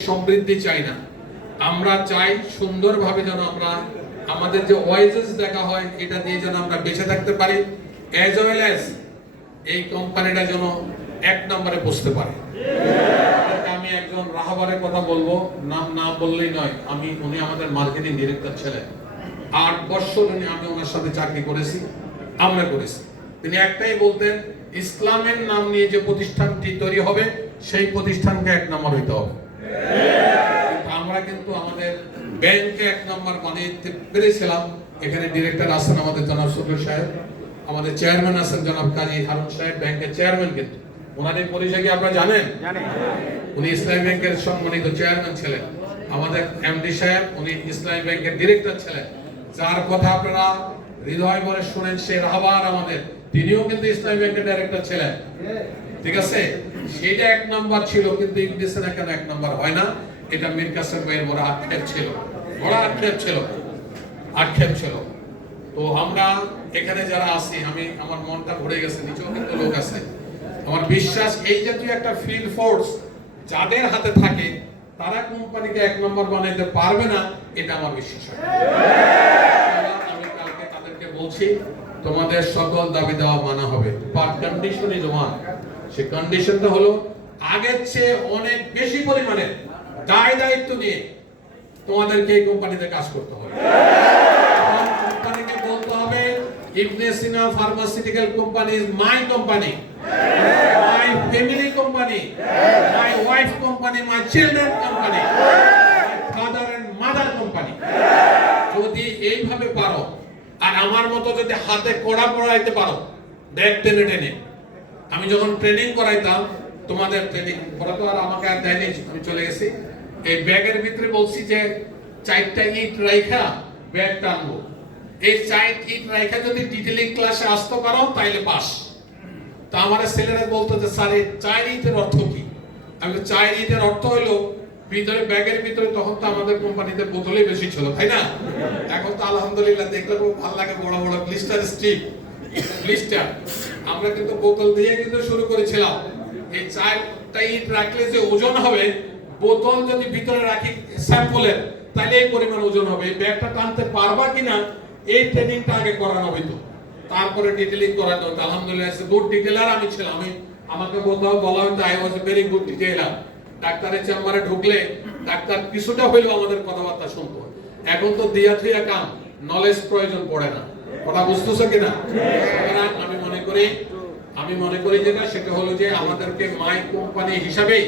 সমৃদ্ধি চাই না, আমরা চাই সুন্দরভাবে যেন আমরা আমাদের যে ওয়েজেস দেখা হয় এটা দিয়ে যেন আমরা বেঁচে থাকতে পারি, অ্যাজ ওয়েল অ্যাজ এই কোম্পানিটা যেন এক নম্বরে বসতে পারে। আমি একজন রাহাবারের কথা বলবো, নাম না বললেই নয়, উনি আমাদের মার্কেটিং ডিরেক্টর ছিলেন। 8 বছর আমি ওনার সাথে চাকরি করেছি, আমরা করেছি। তিনি একটাই বলতেন, ইসলামের নাম নিয়ে যে প্রতিষ্ঠানটি তৈরি হবে সেই প্রতিষ্ঠানকে এক নম্বর হইতে হবে। আমরা কিন্তু আমাদের ব্যাংকে এক নম্বর বানাইতে পেরেছিলাম। এখানে ডিরেক্টর আছেন আমাদের জনাব সুদূর সাহেব, আমাদের চেয়ারম্যান আছেন জনাব কাজী হারুন সাহেব, ব্যাংকের চেয়ারম্যান। কিন্তু ওনাদের পরিচয় কি আপনারা জানেন? উনি ইসলামী ব্যাংকের সম্মানিত চেয়ারম্যান ছিলেন। আমাদের এমডি সাহেব, উনি ইসলামী ব্যাংকের ডিরেক্টর ছিলেন। যার কথা আপনারা হৃদয় ভরে শুনেন, সে রাহাবার আমাদের, তিনিও কিন্তু ইসলামী ব্যাংকের ডাইরেক্টর ছিলেন। ঠিক আছে, সেটা এক নাম্বার ছিল, কিন্তু ইংলিশে না কেন এক নাম্বার হয় না, এটা মীর কাসেম ভাইয়ের বড় আক্ষেপ ছিল, বড় আক্ষেপ ছিল। তো আমরা এখানে যারা আছি, আমার মনটা ভরে গেছে, নিচেও কিন্তু লোক আছে। আমার বিশ্বাস এই জাতীয় একটা ফিল্ড ফোর্স যাদের হাতে থাকে তারা কোম্পানিকে এক নম্বর বানাইতে পারবে না, এটা আমার বিশ্বাস হয়। আমি কালকে তাদেরকে বলছি, তোমাদের সকল দাবি দেওয়া মানা হবে, বাট কন্ডিশন ইজ ওয়ান। সেই কন্ডিশনটা হলো আগের চেয়ে অনেক বেশি পরিমাণে দায়িত্ব নিয়ে তোমাদেরকে এই কোম্পানিতে কাজ করতে হবে। কোম্পানিকে বলতে হবে, Ibn Sina pharmaceutical company is my company, my family company, my wife company, my children company, father and mother company. যদি এইভাবে পারো, আর আমার মতো যদি হাতে কড়া পড়াইতে পারো, ব্যাগ টেনে টেনে, আমি যখন ট্রেনিং করাইতাম, তোমাদের ট্রেনিং করা তো আর আমাকে আর দেয়নি, আমি চলে গেছি। এই ব্যাগের ভিতরে বলছি যে 4টা ইট রাইখা ব্যাগ টানবো। এই 4 ইট রাইখা যদি ডিটেইলিং ক্লাসে আসতে পারো তাইলে পাস। তো আমার ছেলেরা বলতো যে স্যার এই 4 ইটের অর্থ কি? আমি 4 ইটের অর্থ হলো ভিতরে, ব্যাগের ভিতরে তখন তো আমাদের কোম্পানিতে বোতলই বেশি ছিল, তাই না? এখন তো আলহামদুলিল্লাহ দেখলে খুব ভালো লাগে, বড় বড় ব্লিস্টার স্ট্রিপ ব্লিস্টার। আমরা কিন্তু বোতল দিয়ে কিন্তু শুরু করেছিলাম। এই 4টা ইট রাখলে যে ওজন হবে, বোতল যদি ভিতরে রাখি স্যাম্পলের, তাহলে এই পরিমাণ ওজন হবে। এই ব্যাগটা টানতে পারবা কিনা এই ট্রেনিংটা আগে করানো হইতো, তারপরে ডিটেইলিং করানো হতো। আলহামদুলিল্লাহ গুড ডিটেইলার আমি ছিলাম। আমাকে বলা হতো I was a very good detailer. ডাক্তারের চেম্বারে ঢুকলে ডাক্তার কিছুটা হইলেও আমাদের কথাবার্তা শুনতো। এখন তো দিয়া থুইয়া কাম, নলেজ প্রয়োজন পড়ে না। কথা বুঝতেছো কিনা? আমি মনে করি যেটা, সেটা হলো যে আমাদেরকে মাই কোম্পানি হিসাবেই